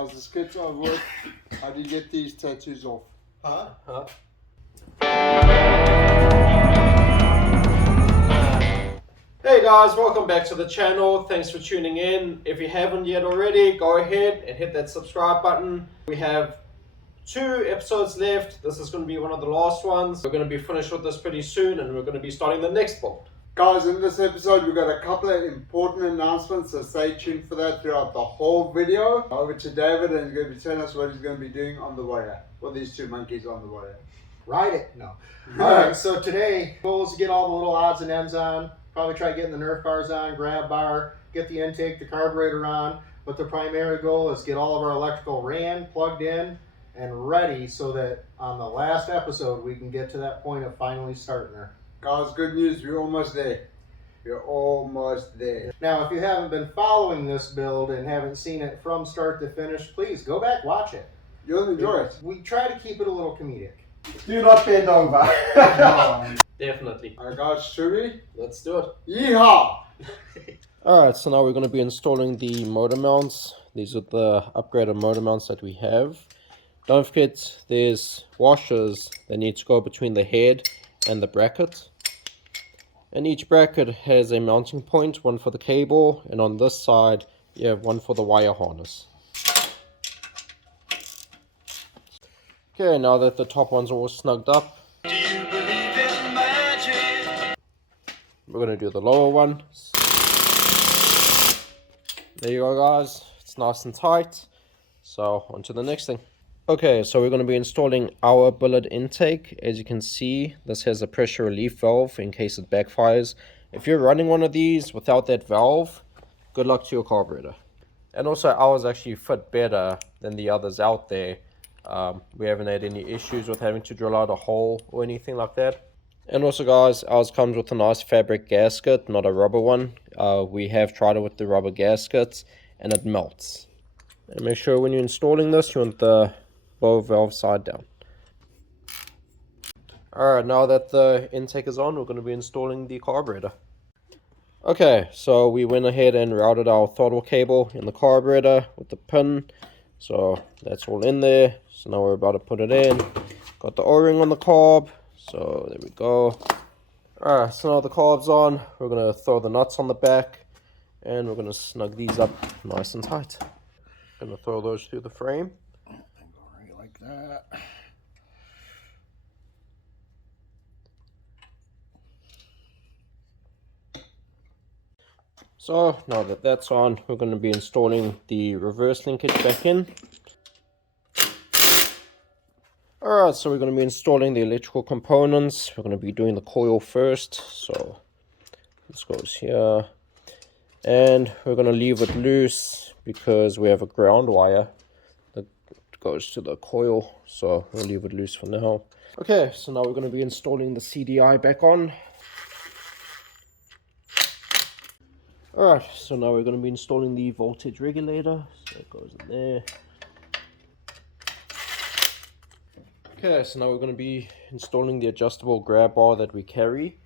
guys, let's get over it. How do you get these tattoos off? Hey guys, welcome back to the channel. Thanks for tuning in. If you haven't yet already, go ahead and hit that subscribe button. We have 2 episodes left. This is going to be one of the last ones. We're going to be finished with this pretty soon and we're going to be starting the next build. Guys, in this episode we've got a couple of important announcements, so stay tuned for that throughout the whole video. Over to David, and he's going to be telling us what he's going to be doing on the way. Well, these 2 monkeys on the way. Ride it? No. Alright, so today, goal is to get all the little odds and ends on. Probably try getting the NERF bars on, grab bar, get the intake, the carburetor on. But the primary goal is get all of our electrical ran, plugged in, and ready so that on the last episode we can get to that point of finally starting her. Guys, good news, we're almost there. We're almost there. Now, if you haven't been following this build and haven't seen it from start to finish, please go back, watch it. You'll enjoy it. We try to keep it a little comedic. Do not bend over. Definitely. Alright guys, should we? Let's do it. Yeehaw! Alright, so now we're going to be installing the motor mounts. These are the upgraded motor mounts that we have. Don't forget, there's washers that need to go between the head and the bracket. And each bracket has a mounting point, one for the cable, and on this side you have one for the wire harness. Okay, now that the top ones are all snugged up, do you believe in magic? We're going to do the lower one. There you go guys, it's nice and tight. So on to the next thing. Okay, so we're going to be installing our billet intake. As you can see, this has a pressure relief valve in case it backfires. If you're running one of these without that valve, good luck to your carburetor. And also ours actually fit better than the others out there. We haven't had any issues with having to drill out a hole or anything like that. And also guys, ours comes with a nice fabric gasket, not a rubber one. We have tried it with the rubber gaskets and it melts. And make sure when you're installing this, you want the bow valve side down. Alright, now that the intake is on, we're going to be installing the carburetor. Okay, so we went ahead and routed our throttle cable in the carburetor with the pin. So that's all in there. So now we're about to put it in. Got the O-ring on the carb. So there we go. Alright, so now the carb's on. We're going to throw the nuts on the back. And we're going to snug these up nice and tight. Going to throw those through the frame. Like that. So now that that's on, we're going to be installing the reverse linkage back in. Alright, so we're going to be installing the electrical components. We're going to be doing the coil first. So this goes here. And we're going to leave it loose because we have a ground wire that goes to the coil. So we'll leave it loose for now. Okay, so now we're going to be installing the CDI back on. Alright, so now we're going to be installing the voltage regulator. So it goes in there. Okay, so now we're going to be installing the adjustable grab bar that we carry.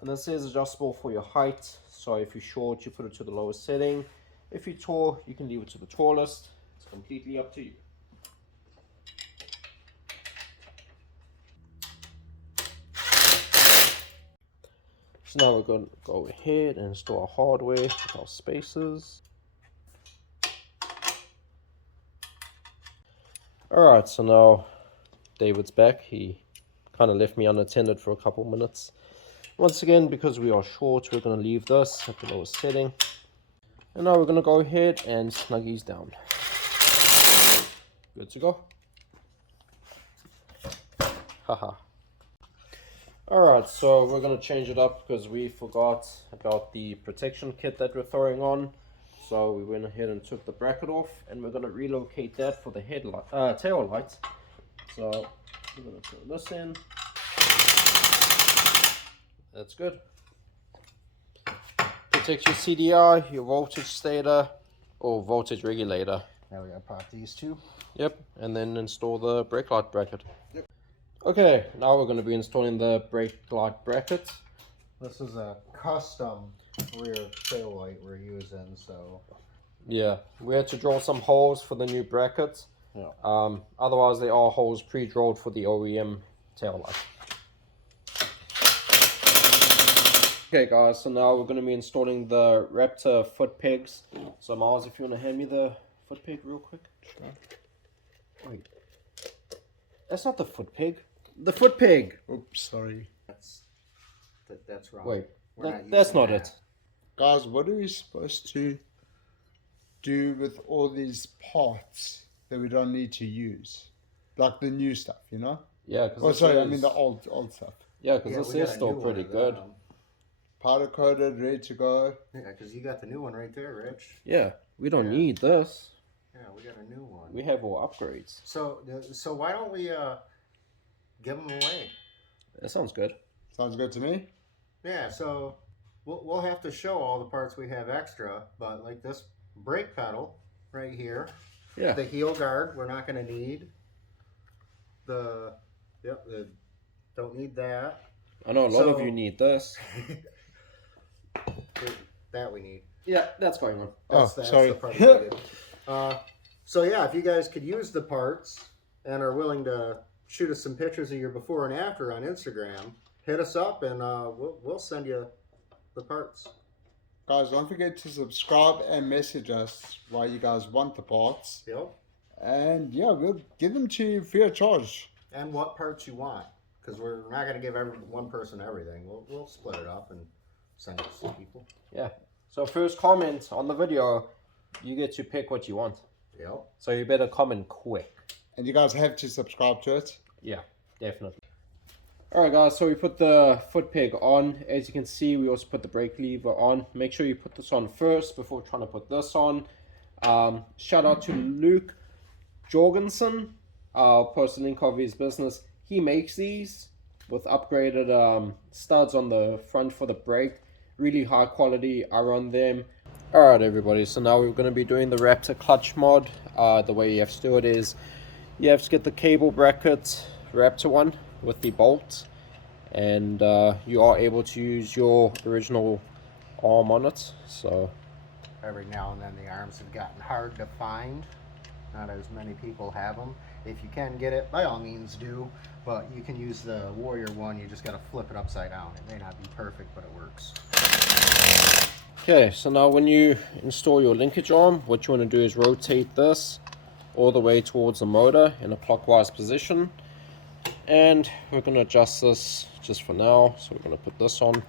And this is adjustable for your height. So if you're short, you put it to the lowest setting. If you're tall, you can leave it to the tallest. It's completely up to you. So now we're going to go ahead and install our hardware with our spacers. Alright, so now David's back. He kind of left me unattended for a couple minutes. Once again, because we are short, we're going to leave this at the lowest setting. And now we're going to go ahead and snug these down. Good to go. Haha. Alright, so we're going to change it up because we forgot about the protection kit that we're throwing on. So we went ahead and took the bracket off and we're going to relocate that for the headlight, tail light. So we're going to throw this in. That's good. Protect your CDI, your voltage stator, or voltage regulator. Now we gotta pop these 2. Yep, and then install the brake light bracket. Yep. Okay, now we're going to be installing the brake light bracket. This is a custom rear tail light we're using, so Yeah, we had to draw some holes for the new brackets. Yeah. Otherwise, there are holes pre-drilled for the OEM tail light. Okay, guys, so now we're going to be installing the Raptor foot pegs. So, Miles, if you want to hand me the foot peg real quick. Sure. Wait, that's not the foot peg. The foot peg. Oops, sorry. That's wrong. Wait, We're not that's using not that. it. Guys, what are we supposed to do with all these parts that we don't need to use? Like the new stuff, you know? Yeah, because Oh, sorry, I mean the old stuff. Yeah, because Yeah, this we is got a still new pretty one of good. them. Powder coated, ready to go. Yeah, because you got the new one right there, Rich. Yeah, we don't Yeah. need this. Yeah, we got a new one. We have all upgrades. So why don't we give them away? That sounds good. Sounds good to me. Yeah, so we'll have to show all the parts we have extra, but like this brake pedal right here, Yeah. the heel guard we're not going to need. The don't need that. I know a lot of So- you need this. That we need. Yeah, that's going on. That's sorry. the part we needed. So yeah, if you guys could use the parts and are willing to shoot us some pictures of your before and after on Instagram, hit us up and we'll send you the parts. Guys, don't forget to subscribe and message us why you guys want the parts. Yep. And yeah, we'll give them to you free of charge. And what parts you want, because we're not going to give one person everything. We'll split it up and send it to some people. Yeah. So first comment on the video, you get to pick what you want. Yep. So you better comment quick. And you guys have to subscribe to it. Yeah, definitely. Alright guys, so we put the foot peg on. As you can see, we also put the brake lever on. Make sure you put this on first before trying to put this on. Shout out to Luke Jorgensen. I'll post a link of his business. He makes these with upgraded studs on the front for the brake. Really high quality. I run them. Alright everybody, so now we're going to be doing the Raptor clutch mod. The way you have to do it is you have to get the cable bracket, Raptor one, with the bolt, and you are able to use your original arm on it. So Every now and then the arms have gotten hard to find. Not as many people have them. If you can get it, by all means do. But you can use the Warrior one. You just got to flip it upside down. It may not be perfect, but it works. okay, so now when you install your linkage arm, what you want to do is rotate this all the way towards the motor in a clockwise position. And we're going to adjust this just for now. So we're going to put this on.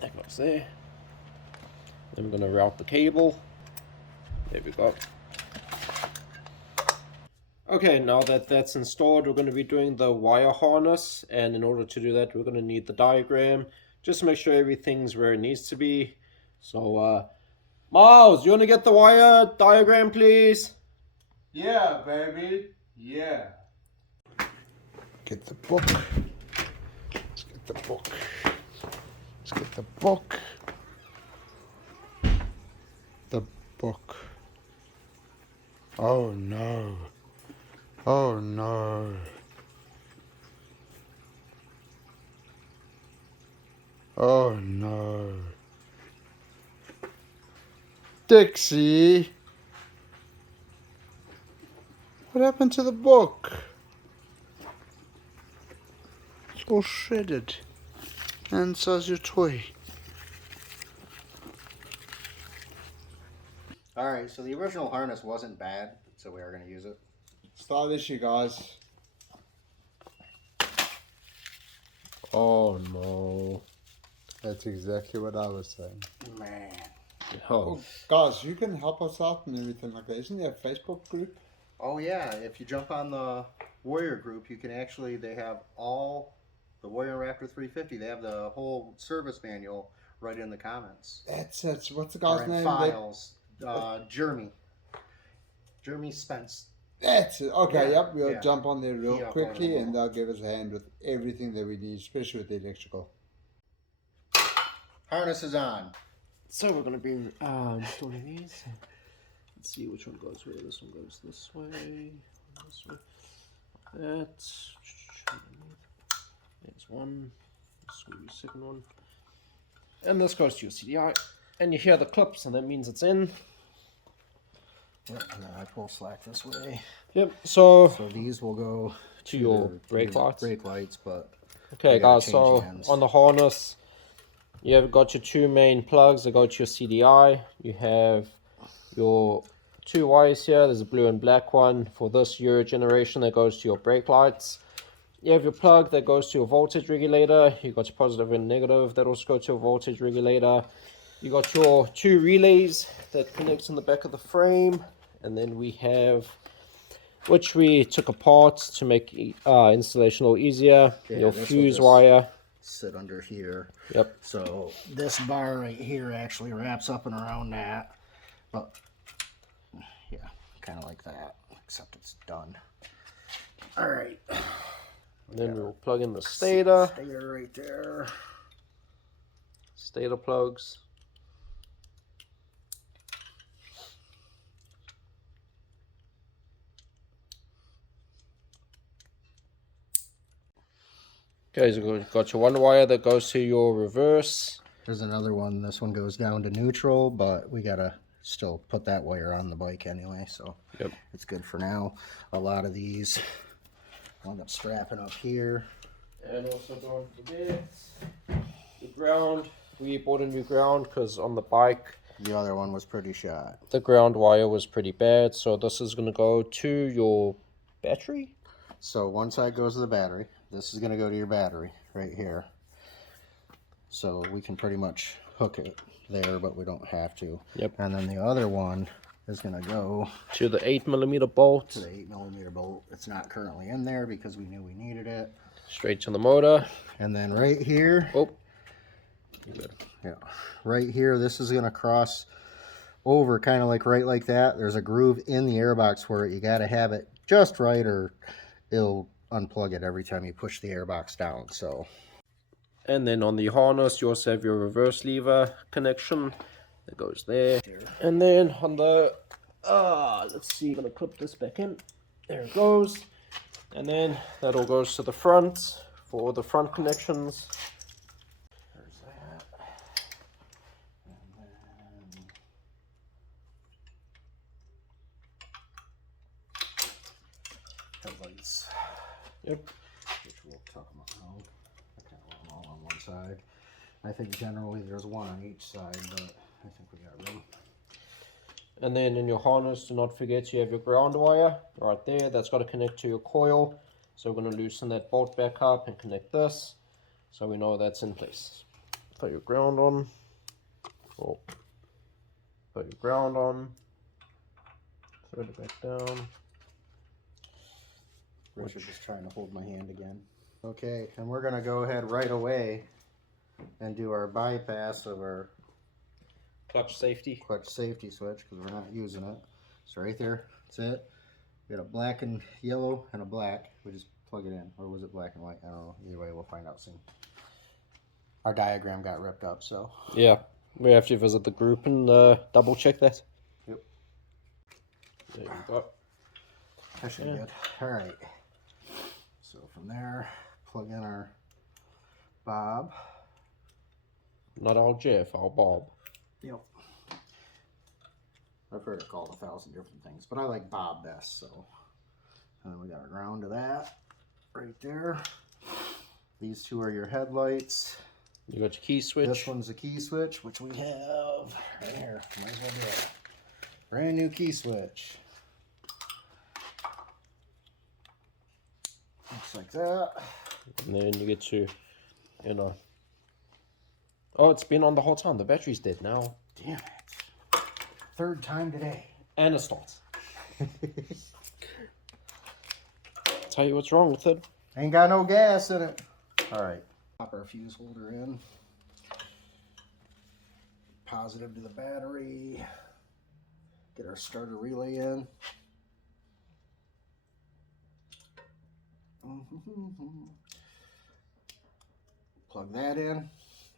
That goes there. Then we're going to route the cable. There we go. Okay, now that that's installed, we're going to be doing the wire harness. And in order to do that, we're going to need the diagram. Just to make sure everything's where it needs to be. So, Miles, you want to get the wire diagram, please? Yeah, baby. Yeah. Get the book. Let's get the book. Let's get the book. The book. Oh no. Oh no. Oh no. Dixie. What happened to the book? It's all shredded. And so's your toy. Alright, so the original harness wasn't bad, so we are going to use it. Stylish, you guys. Oh no. That's exactly what I was saying. Man. Oh, Guys, you can help us out and everything like that. Isn't there a Facebook group? Oh yeah, if you jump on the Warrior group, you can actually, they have all the Warrior Raptor 350. They have the whole service manual right in the comments. That's it. What's the Or guy's in name? files. Jeremy Spence. That's it. Okay, Yeah, yep. We'll yeah. jump on there real Yeah, quickly follow and they'll give us a hand with everything that we need, especially with the electrical. Harness is on. so we're going to be installing these. Let's see which one goes where. This one goes this way. This way. That. There's one. This will be the second one. And this goes to your CDI. And you hear the clips, and that means it's in. Yep, and then I pull slack this way. Yep, so So these will go to your the brake lights. Brake lights, but Okay we gotta guys, change so the ends. on the harness, you have got your two main plugs that go to your CDI. You have your two wires here. There's a blue and black one for this Euro generation that goes to your brake lights. You have your plug that goes to your voltage regulator. You got your positive and negative that also go to your voltage regulator. You got your two relays that connects in the back of the frame, and then we have, which we took apart to make installation a little easier, Yeah, your this will fuse just wire. sit under here. Yep. So this bar right here actually wraps up and around that, but yeah, kind of like that, except it's done. All right. Then we'll plug in the stator. Stator right there. Stator plugs. Okay, so you've got your one wire that goes to your reverse. There's another one. This one goes down to neutral, but we gotta still put that wire on the bike anyway, so Yep. it's good for now. A lot of these I'll end up strapping up here. And also don't forget the ground. We bought a new ground because on the bike The other one was pretty shot. the ground wire was pretty bad. So this is going to go to your battery. So one side goes to the battery. This is gonna go to your battery right here. So we can pretty much hook it there, but we don't have to. Yep. And then the other one is gonna go To the 8mm bolt. to the 8mm bolt. It's not currently in there because we knew we needed it. Straight to the motor. And then right here, Oh. yeah, right here, this is gonna cross over kind of like right like that. There's a groove in the airbox for it. You gotta have it just right or it'll unplug it every time you push the airbox down. So, And then on the harness, you also have your reverse lever connection that goes there. And then on the, let's see, I'm gonna clip this back in. There it goes. And then that all goes to the front for the front connections. there's that. And then headlights. Yep. Which we'll talk about now. I kind of want them all on one side. I think generally there's one on each side, but I think we got room. And then in your harness, do not forget you have your ground wire right there. That's got to connect to your coil. So we're going to loosen that bolt back up and connect this, so we know that's in place. Put your ground on. Oh. Put your ground on. Throw it back down. Richard just trying to hold my hand again. Okay, and we're gonna go ahead right away and do our bypass of our Clutch safety. clutch safety switch because we're not using it. So right there, that's it. We got a black and yellow and a black. We just plug it in, or was it black and white? I don't know. Either way, we'll find out soon. Our diagram got ripped up, so Yeah, we have to visit the group and double check that. Yep. There you go. that should be good. All right. So from there, plug in our bob. Not our Jeff, our Bob. Yep. I've heard it called 1,000 different things, but I like bob best. So, and then we got a ground to that right there. These two are your headlights. You got your key switch. This one's a key switch, which we have right here. Might as well do it. Brand new key switch. Looks like that. And then you get to, you know. Oh, it's been on the whole time. The battery's dead now. Damn it. Third time today. And it starts. Tell you what's wrong with it. Ain't got no gas in it. All right. Pop our fuse holder in. Positive to the battery. Get our starter relay in. Plug that in.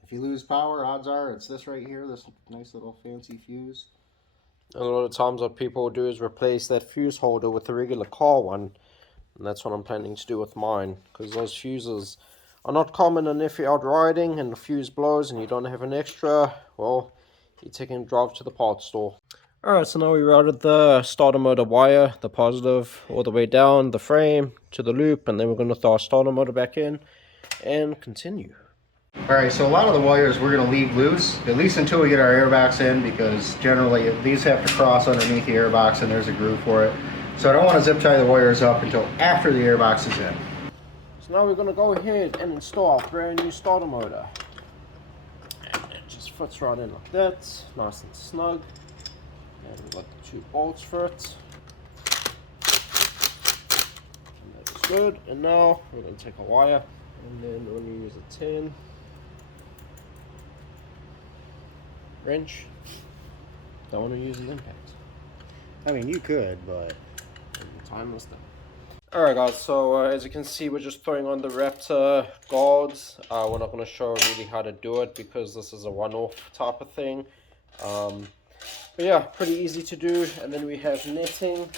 If you lose power, odds are it's this right here, this nice little fancy fuse. A lot of times what people do is replace that fuse holder with the regular car one. And that's what I'm planning to do with mine. Because those fuses are not common, and if you're out riding and the fuse blows and you don't have an extra, well, you're taking a drive to the parts store. Alright, so now we routed the starter motor wire, the positive, all the way down the frame to the loop, and then we're going to throw our starter motor back in and continue. Alright, so a lot of the wires we're going to leave loose, at least until we get our airbox in, because generally these have to cross underneath the airbox and there's a groove for it. So I don't want to zip tie the wires up until after the airbox is in. So now we're going to go ahead and install our brand new starter motor. And it just fits right in like that, nice and snug. And we've got the 2 bolts for it. And that's good. And now we're going to take a wire and then we're going to use a 10 wrench. Don't want to use an impact. I mean, you could, but Time was done. Alright guys, so as you can see, we're just throwing on the RAPTOR guards. We're not going to show really how to do it because this is a one-off type of thing. But yeah, pretty easy to do. And then we have netting,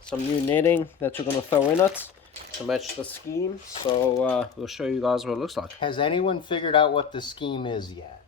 some new netting that we're going to throw in it to match the scheme. So we'll show you guys what it looks like. has anyone figured out what the scheme is yet?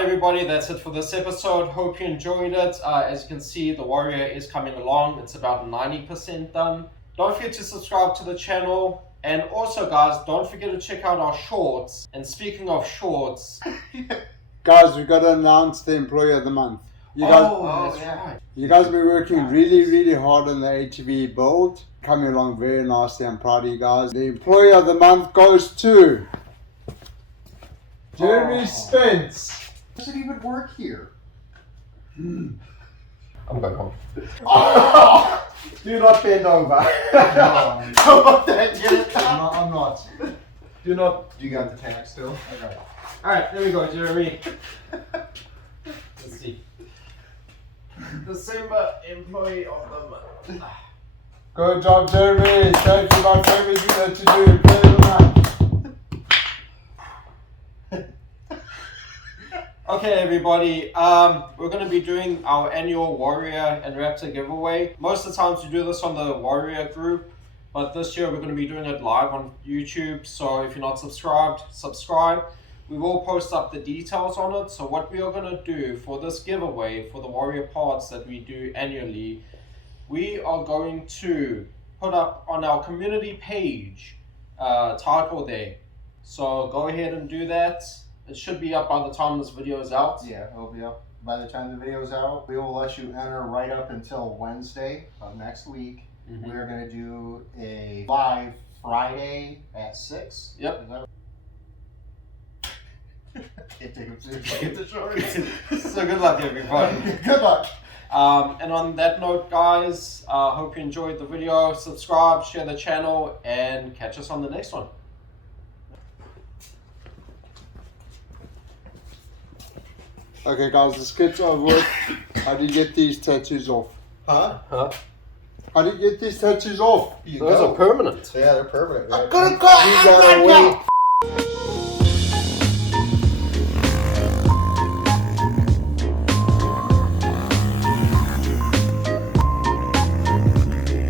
Everybody, that's it for this episode. Hope you enjoyed it. As you can see, the Warrior is coming along. It's about 90% done. Don't forget to subscribe to the channel, and also guys, don't forget to check out our shorts. And speaking of shorts, Guys, we've got to announce the Employee of the Month. You guys, that's right. you guys have been working really hard on the ATV build. Coming along very nicely. I'm proud of you guys. The Employee of the Month goes to Jeremy Spence. Does it even work here? I'm going home. Oh! Do not bend over. How about that? Get it? I'm not. Do not. You got the tag still? Okay. Alright, there we go, Jeremy. Let's see. December Employee of the Month. Good job, Jeremy. Thank you about everything that you do. Employee of the Month. Okay everybody, we're going to be doing our annual Warrior and Raptor giveaway. Most of the times we do this on the Warrior group, but this year we're going to be doing it live on YouTube. So if you're not subscribed, subscribe. We will post up the details on it. So what we are going to do for this giveaway, for the Warrior parts that we do annually, we are going to put up on our community page title there. So go ahead and do that. It should be up by the time this video is out. Yeah, it'll be up by the time the video's out. We will let you enter right up until Wednesday of next week. Mm-hmm. We're going to do a live Friday at 6. Yep. Is that... Can't take them seriously. Get the shorts. So good luck everybody. Good luck. And on that note guys, hope you enjoyed the video. Subscribe, share the channel, and catch us on the next one. Okay guys, the skits are with. How do you get these tattoos off? Huh? How do you get these tattoos off? You Those go. are permanent. Yeah, they're permanent. Right? I could've got- You gotta wait.